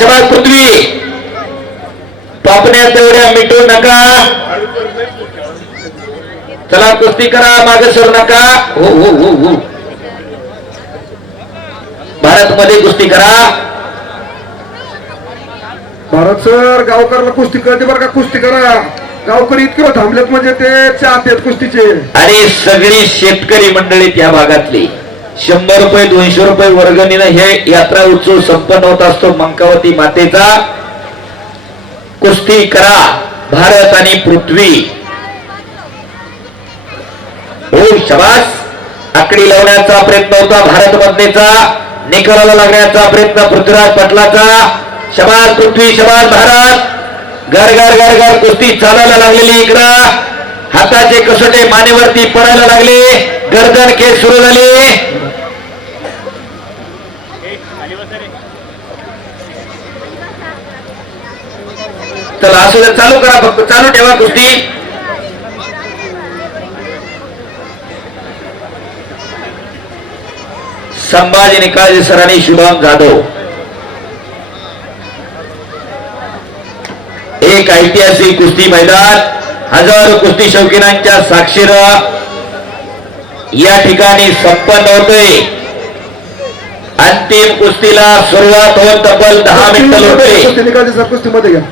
शबाद पृथ्वी पापण्या तेवढ्या मिटू नका. चला कुस्ती करा, मागे सरू नका. हो हो हो हो. भारत मध्ये कुस्ती करा. भारत सर गावकरला कुस्ती करते बरं का. कुस्ती करा. गावकरी इतके थांबलेत म्हणजे ते चाहतेत कुस्तीचे. आणि सगळी शेतकरी मंडळी त्या भागातली 100 रुपये 200 रुपये वर्गणीनं हे यात्रा उत्सव संपन्न होत असतो. मंकावती मातेचा कुस्ती करा. भारत आणि पृथ्वी. हो शबास. आकडी लावण्याचा प्रयत्न होता भारत मधनेचा. निकालाला लागण्याचा प्रयत्न पृथ्वीराज पाटलाचा. शबास पृथ्वी, शबास भारत. घर घर घर घर कुस्ती चालायला लागलेली. इकडं हाताचे कसोटे मानेवरती पडायला लागले. गर्दन केस सुरू झाले. चला असू दे, चालू करा, फक्त चालू ठेवा कुस्ती. संभाजी निकाळजे सर आणि शुभम जाधव. एक ऐतिहासिक कुस्ती मैदान. हजारो कुस्ती शौकीनांच्या साक्षीर या ठिकाणी संपन्न होते. अंतिम कुस्तीला सुरुवात होऊन तब्बल 10 मिनिटं होते. कुस्तीमध्ये घ्या.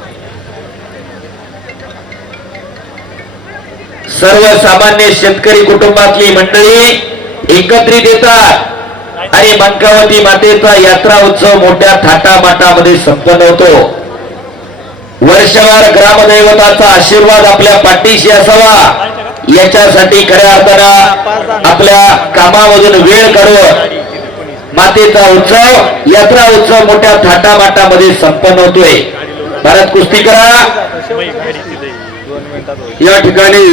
सर्वसामान्य शेतकरी कुटुंबातली मंडळी एकत्रित येतात आणि मंकावती मातेचा यात्रा उत्सव मोठ्या थाटामाटामध्ये संपन्न होतो. वर्षभर ग्रामदैवताचा आशीर्वाद आपल्या पाठीशी असावा याच्यासाठी खऱ्या अर्थानं आपल्या कामामधून वेळ काढून मातेचा उत्सव, यात्रा उत्सव मोठ्या थाटामाटामध्ये संपन्न होतोय. भारत कुस्ती करा. या ठिकाणी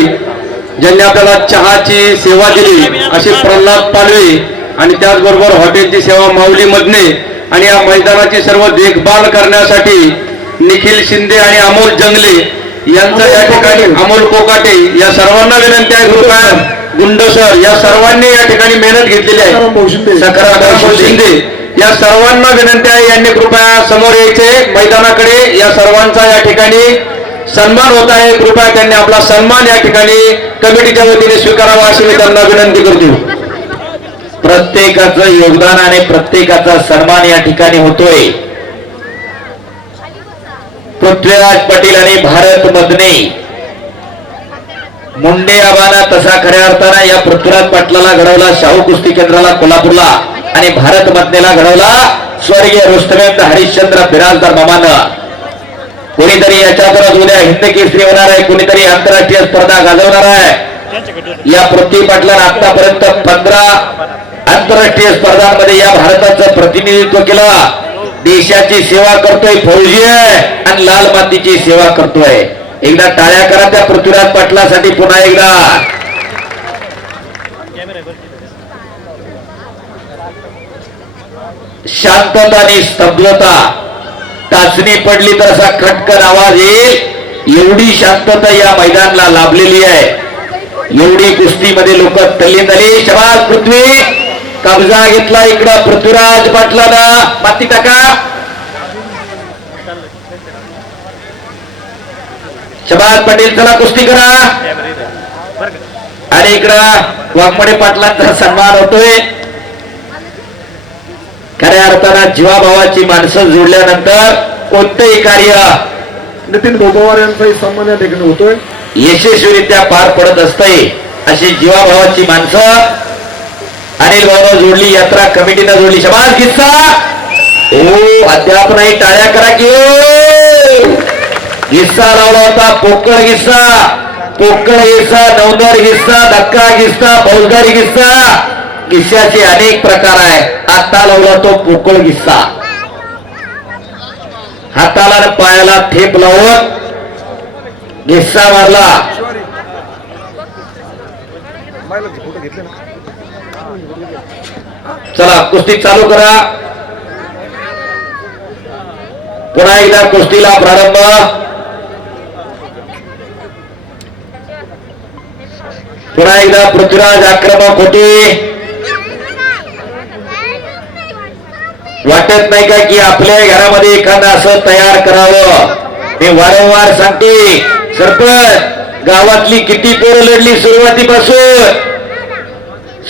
ज्यांनी आपल्याला चहाची सेवा दिली असे प्रल्हाद पालवे आणि त्याचबरोबर हॉटेलची सेवा माऊली मधने आणि या मैदानाची सर्व देखभाल करण्यासाठी निखिल शिंदे आणि अमोल जंगले यांचं या ठिकाणी, अमोल कोकाटे या सर्वांना विनंती आहे. कृपया गुंड सर या सर्वांनी या ठिकाणी मेहनत घेतलेली आहे. सकाराम शिंदे या सर्वांना विनंती आहे, यांनी कृपया समोर यायचे मैदानाकडे. या सर्वांचा या ठिकाणी सन्मान होत आहे. कृपया त्यांनी आपला सन्मान या ठिकाणी कमिटीच्या वतीने स्वीकारावा अशी मी त्यांना विनंती करतो. प्रत्येकाचं योगदान आणि प्रत्येकाचा सन्मान या ठिकाणी होतोय. पृथ्वीराज पाटील आणि भारत मधने मुंडे आबाना तसा खऱ्या अर्थानं या पृथ्वीराज पाटलाला घडवला शाहू कुस्ती केंद्राला कोल्हापूरला आणि भारत मधनेला घडवला स्वर्गीय रुस्तमेंद हरिश्चंद्र बिराजदार मामानं. कोणीतरी याच्यातच उद्या हिंद केसरी होणार आहे, कोणीतरी आंतरराष्ट्रीय स्पर्धा गाजवणार आहे. या पृथ्वी पाटलानं आतापर्यंत 15 आंतरराष्ट्रीय स्पर्धांमध्ये या भारताचं प्रतिनिधित्व केलं. देशाची सेवा करतोय, फौजी आहे आणि लाल मातीची सेवा करतोय. एकदा टाळ्या करा त्या पृथ्वीराज पाटलासाठी पुन्हा एकदा. शांतता आणि स्तब्धता. टाचणी पडली तर असा खटकन आवाज येईल एवढी शांतता या मैदानाला लाभलेली आहे. एवढी कुस्तीमध्ये लोक तल्लीन झाली. शबास पृथ्वी. कब्जा घेतला इकडं पृथ्वीराज पाटलानं. माती टाका. शबास पाटील, चला कुस्ती करा. आणि इकडं वाघमोडे पाटलांचा सन्मान होतोय. खऱ्या अर्थानं जीवाभावाची माणसं जोडल्यानंतर कोणतेही कार्य नितीन भोपवार यांचाही सन्मान या ठिकाणी होतोय, यशस्वीरित्या पार पडत असते. अशी जीवाभावाची माणसं अनिल भाऊनं जोडली, यात्रा कमिटीनं जोडली. शबास किस्सा. ओ अद्याप नाही, टाळ्या करा की. किस्सा लावला होता, पोकळ किस्सा, पोकळ किस्सा, नवदार किस्सा, धक्का किस्सा, फौजदारी किस्सा. किस्स्याचे अनेक प्रकार आहे. आता लावला तो पोकळ किस्सा. हाताला आणि पायाला ठेप लावून किस्सा मारला. चला कुस्ती चालू करा. पुन्हा एकदा कुस्तीला प्रारंभ. पुन्हा एकदा पृथ्वीराज आक्रमक होते. वाटत नाही का की आपल्या घरामध्ये एखादं असं तयार करावं. मी वारंवार सांगते, सरपंच गावातली किती पोरं लढली सुरुवातीपासून.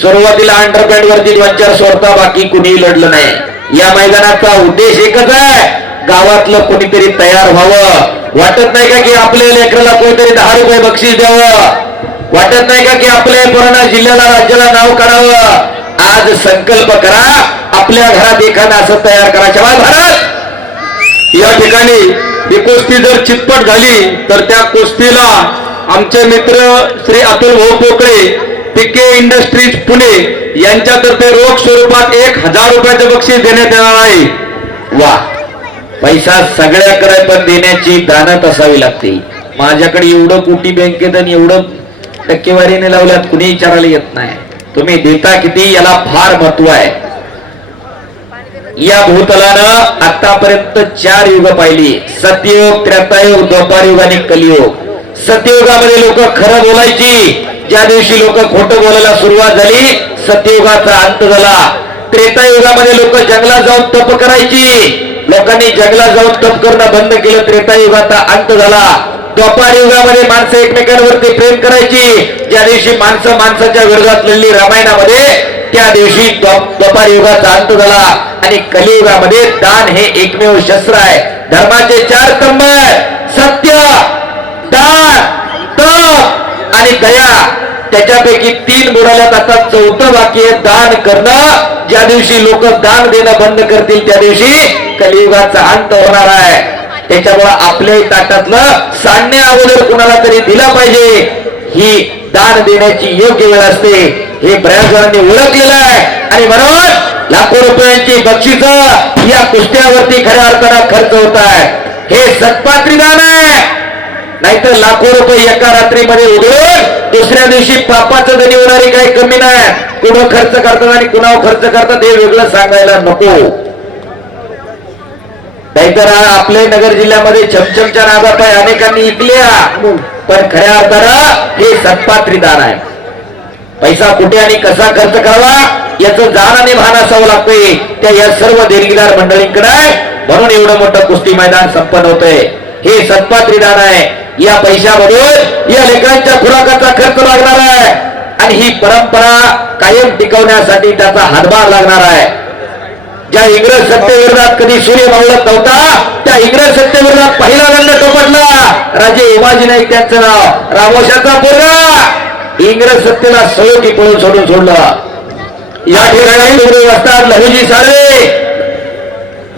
सुरुवातीला अंडरपॅड वरती 2-4 सोडता बाकी कुणी लढलं नाही. या मैदानाचा उद्देश एकच आहे, गावातलं कोणीतरी तयार व्हावं. वाटत नाही का की आपल्या लेकराला कोणीतरी 10 रुपये बक्षीस द्यावं. वाटत नाही का की आपल्या पूर्ण जिल्ह्याला राज्याला नाव काढावं. आज संकल्प करा, आपल्या घरात एखादा असं तयार करायच्या. भारत या ठिकाणी ही कुस्ती जर चितपट झाली तर त्या कुस्तीला आमचे मित्र श्री अतुल भाऊ पोकळे, पीके इंडस्ट्रीज पुणे यांच्यातर्फे रोख स्वरूपात 1000 रुपयाचं बक्षीस देण्यात येणार आहे. वा, पैसा सगळ्याकडे पण देण्याची दानत असावी लागते. माझ्याकडे एवढं कोटी बँकेत आणि एवढं टक्केवारीने लावल्यात, कुणी विचारायला येत नाही. तुम्ही देता किती याला फार महत्व आहे. या भूतलानं आतापर्यंत 4 युग पाहिली, सत्ययुग, त्रेतायुग, द्वापारयुग आणि कलियुग. सत्ययुगामध्ये लोक खरं बोलायची, ज्या दिवशी लोक खोटं बोलायला सुरुवात झाली सत्ययुगाचा अंत झाला. त्रेतायुगामध्ये लोक जंगलात जाऊन तप करायची, लोकांनी जंगलात जाऊन तप करणं बंद केलं, त्रेतायुगाचा अंत झाला. द्वापार युगामध्ये माणसं एकमेकांवरती प्रेम करायची, ज्या दिवशी माणसं माणसाच्या विरोधात लढली रामायणामध्ये त्या दिवशी द्वापार युगाचा अंत झाला. आणि कलियुगामध्ये दान हे एकमेव शस्त्र आहे. धर्माचे 4 स्तंभ सत्य, दान, तप आणि दया. त्याच्यापैकी 3 बुडाल्यात, आता 4थं बाकी आहे दान करणं. ज्या दिवशी लोक दान देणं बंद करतील त्या दिवशी कलियुगाचा अंत होणार आहे. त्याच्यामुळे आपल्या ताटातलं सांडण्या अगोदर कुणाला तरी दिला पाहिजे. ही दान देण्याची योग्य वेळ असते, हे बऱ्याच जणांनी ओळखलेलं आहे. आणि म्हणून लाखो रुपयांची बक्षीस या कुस्त्यावरती खऱ्या अर्थानं खर्च होत आहे. हे सत्पात्री दान आहे. नाहीतर लाखो रुपये एका रात्रीमध्ये उधळून दुसऱ्या दिवशी पापाचं धनी होणारी काही कमी नाही. कुठं खर्च करतात आणि कुणावर खर्च करतात हे वेगळं सांगायला नको. नाहीतर आपल्या नगर जिल्ह्यामध्ये चमचमच्या नादापाय अनेकांनी इकल्या, पण खऱ्या अर्थानं हे सत्पात्री दान आहे. पैसा कुठे आणि कसा खर्च करावा याचं जाण आणि भान असावं लागतंय त्या या सर्व देणगीदार मंडळींकडे. म्हणून एवढं मोठं कुस्ती मैदान संपन्न होतंय. हे सत्पात्री दान आहे. या पैशामधून या लेकरांच्या खुराकाचा खर्च लागणार आहे आणि ही परंपरा कायम टिकवण्यासाठी त्याचा हातभार लागणार आहे. ज्या इंग्रज सत्तेविरोधात कधी सूर्य मावळत नव्हता, त्या इंग्रज सत्तेविरोधात पहिला दंड टोपटला राजे उमाजी नाईक, त्यांचं नाव, रामोशाचा पोरगा. इंग्रज सत्तेला सळोकी पळून सोडलं. या ठिकाणी असतात लहुजी साळवे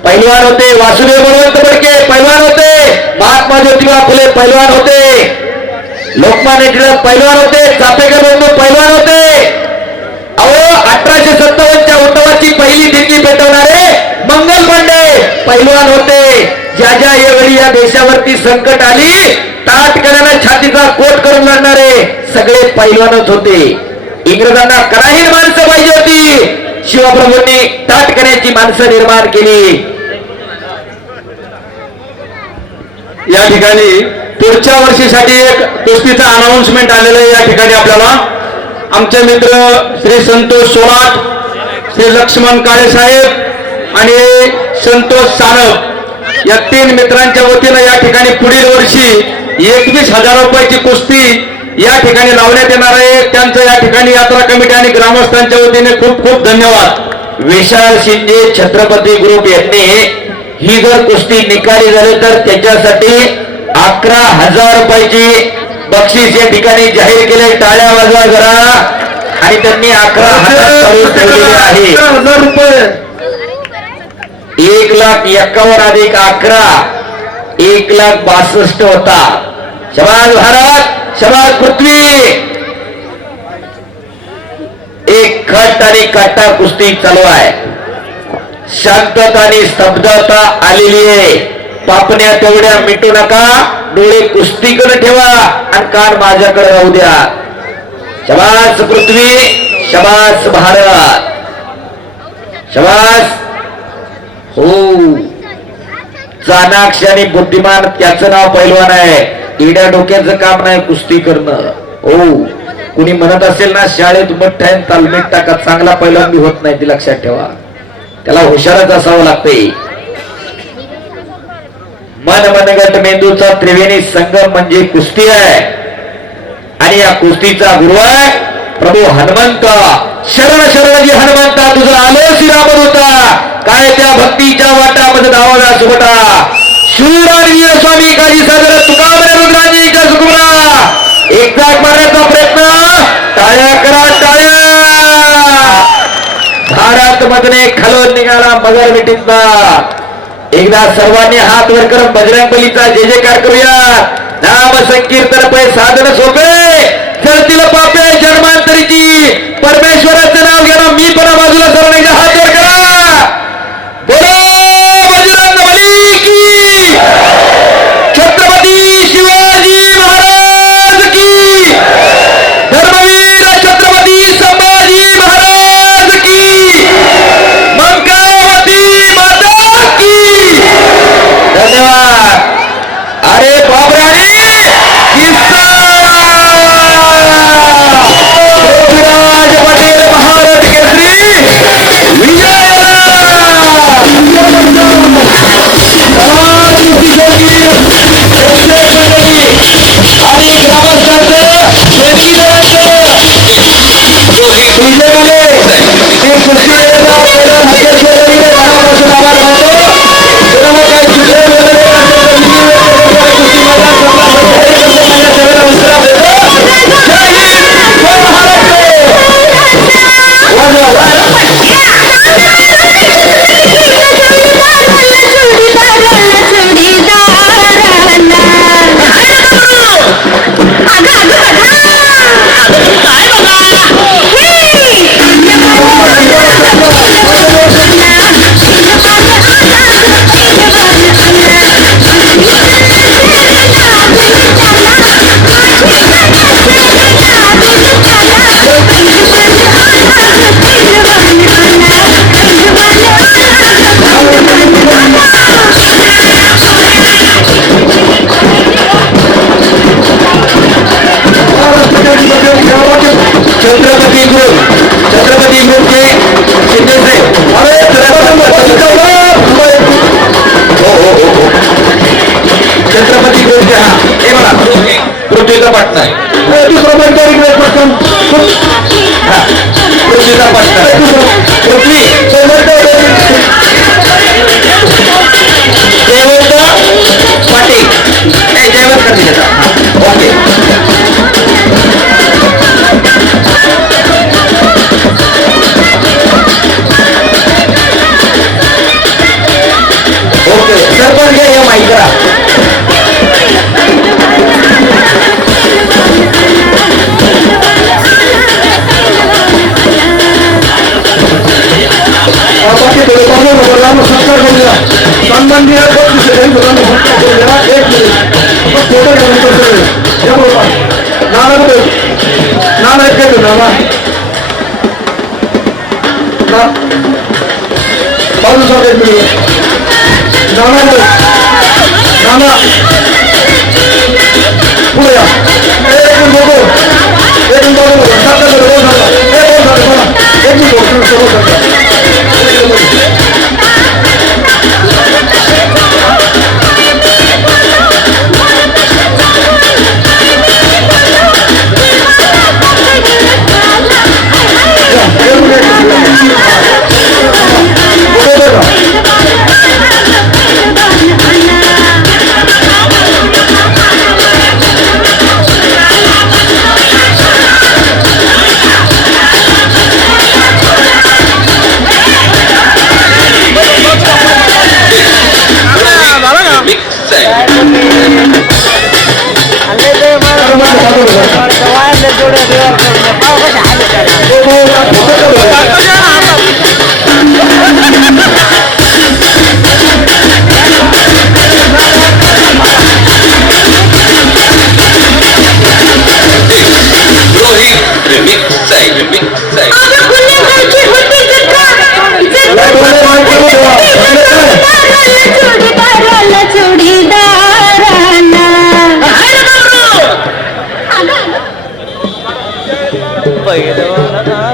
पैलवान होते, वासुदेव बळवंत फडके पैलवान होते, महात्मा ज्योतिबा फुले पैलवान होते, लोकमान्य टिळक पैलवान होते, चापेकर बंधू पैलवान होते. अहो 1857च्या उठावाची पहिली दिंडी पेटवणारे मंगल पांडे पैलवान होते. ज्या यावेळी या देशावरती संकट आली ताटकऱ्यानं छातीचा कोट करून लढणारे सगळे पैलवानच होते. इंग्रजांना कराहीन माणसं पाहिजे होती, शिवप्रभूंनी ताटकऱ्याची माणसं निर्माण केली. या ठिकाणी पुढच्या वर्षीसाठी एक कुस्तीचं अनाउन्समेंट आलेलं आहे. या ठिकाणी आपल्याला आमचे मित्र श्री संतोष सोलाट, श्री लक्ष्मण काळे साहेब आणि संतोष सानप या 3 मित्रांच्या वतीनं या ठिकाणी पुढील वर्षी 21,000 रुपयाची कुस्ती या ठिकाणी लावण्यात येणार आहे. त्यांचं या ठिकाणी यात्रा कमिटी आणि ग्रामस्थांच्या वतीने खूप खूप धन्यवाद. विशाल शिंदे छत्रपती ग्रुप यांनी ही जर कुस्ती निकाली झाली तर त्याच्यासाठी 11,000 रुपयाची बक्षीस या ठिकाणी जाहीर केले. टाळ्या वाजवा जरा. आणि त्यांनी 11,000 ठेवलेले आहे. 11,000 रुपये. 1,51,000 अधिक 11 1,62,000 होता. शबाज भारत, शबाज पृथ्वी. एक खट आणि कट्टा कुस्ती चालू आहे. शांतता आणि स्तब्धता आलेली आहे. पापण्या तेवढ्या मिटू नका, डोळे कुस्तीकडे ठेवा आणि कान माझ्याकडे राहू द्या. शबास पृथ्वी, शबास भारत, शबास. हो, चाणाक्ष आणि बुद्धिमान त्याचं नाव पैलवान आहे. इड्या डोक्याचं काम नाही कुस्ती करणं. हो, कुणी म्हणत असेल ना शाळेत मठ्ठ्यान तालमीत टाका, चांगला पैलवान बी होत नाही, ती लक्षात ठेवा. त्याला हुशारच असावं लागते. मन मनगट मेंदूचा त्रिवेणी संगम म्हणजे कुस्ती आहे आणि या कुस्तीचा गुरु आहे प्रभू हनुमंत. शरण शरणजी हनुमंता तुझं आलो श्रीराम होता काय त्या भक्तीच्या वाटामध्ये धावाव्या सुबटा. शूर आणि वीर स्वामी काजी सागर तुकाबरे रुद्राजी का सुकुमरा. एकदा मारण्याचा प्रयत्न. टाळ्या करा टाळ्या. भारत मधने खालून निघाला मगर मिठीतला. एकदा सर्वांनी हात वर करून बजरंग बलीचा जय जयकार करूया. नाम संकीर्तन पै साधन सोपे चलतील पापे जन्मांतरीची. परमेश्वराचं नाव घेणं मी पण बाजूला सर्व एकदा हात वर करा. बोलो बजरंग बली की. छत्रपती शिवाजी महाराज की. धर्मवीर छत्रपती संभाजी महाराज की. मंगलवती माता की. धन्यवाद. अरे बाबराणी पृथ्वीराज पटेल महाराज केसरी विजय. आणि ग्रामस्थांचं छत्रपती ग्रुपचे शिंदे छत्रपती ग्रुपचे हा हे मला पृथ्वीचा पाटणा आहे. पृथ्वीचा पाटणा पृथ्वी जयवंत पाटील हे जयवंत करतील ओके. सरपंच घ्या या माहिती करा. सत्कार करूया. सन्माननीय नाना घेतो नाना बाजू साहेब मिळूया. नाना नाना पुढे या. एक बघू एक बघू एक मिनिट